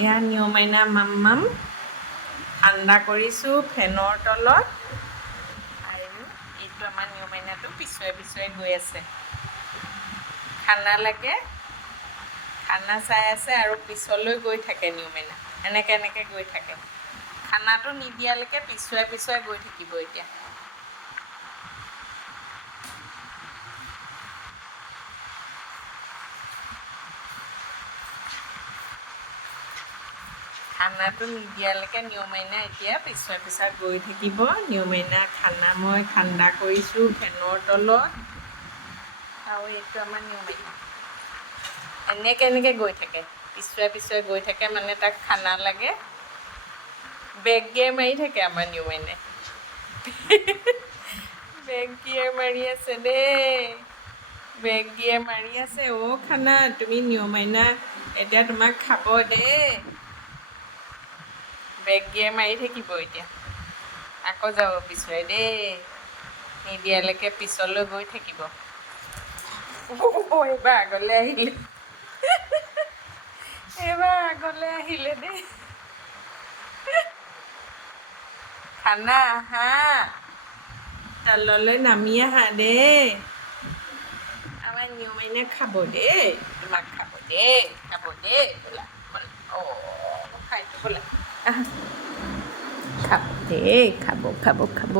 এয়া নিয়মাইনা মাম্মাম ঠাণ্ডা কৰিছোঁ ফেনৰ তলত। আৰু এইটো আমাৰ নিয়মাইনাটো পিছুৱাই পিছুৱাই গৈ আছে। খানা লাগে, খানা চাই আছে আৰু পিছলৈ গৈ থাকে নিয়মাইনা। এনেকৈ এনেকৈ গৈ থাকে। খানাটো নিদিয়ালৈকে পিছুৱাই পিছুৱাই গৈ থাকিব এতিয়া। খানাটো নিদিয়ালৈকে নিয়মাইনা এতিয়া পিছুৱাই পিছুৱাই গৈ থাকিব। নিয়মাইনা খানা মই ঠাণ্ডা কৰিছোঁ ফেনৰ তলত। আৰু এইটো আমাৰ নিয়মাইনা। এনেকৈ এনেকৈ গৈ থাকে, পিছুৱাই পিছুৱাই গৈ থাকে, মানে তাক খানা লাগে। বেক গিয়াৰ মাৰি থাকে আমাৰ নিয়মাইনাই। বেক গিয়াৰ মাৰি আছে দেই, বেক গিয়াৰ মাৰি আছে। অ' খানা, তুমি নিয়মাইনা এতিয়া তোমাক খাব দেই। বেক গিয়াৰ মাৰি থাকিব এতিয়া, আকৌ যাব পিছুৱাই দেই। নিদিয়ালৈকে পিছলৈ গৈ থাকিব। এইবাৰ আগলৈ আহিলে, এইবাৰ আগলৈ আহিলে দেই। খানা আহা, তললৈ নামি আহা দেই। আমাৰ নিয়মাইনা খাব দেই, তোমাক খাব দেই, খাব দেই। ব'লা ব'লা, অ' খাই ব'লা, আহা। খাব দেই, খাব খাব খাব।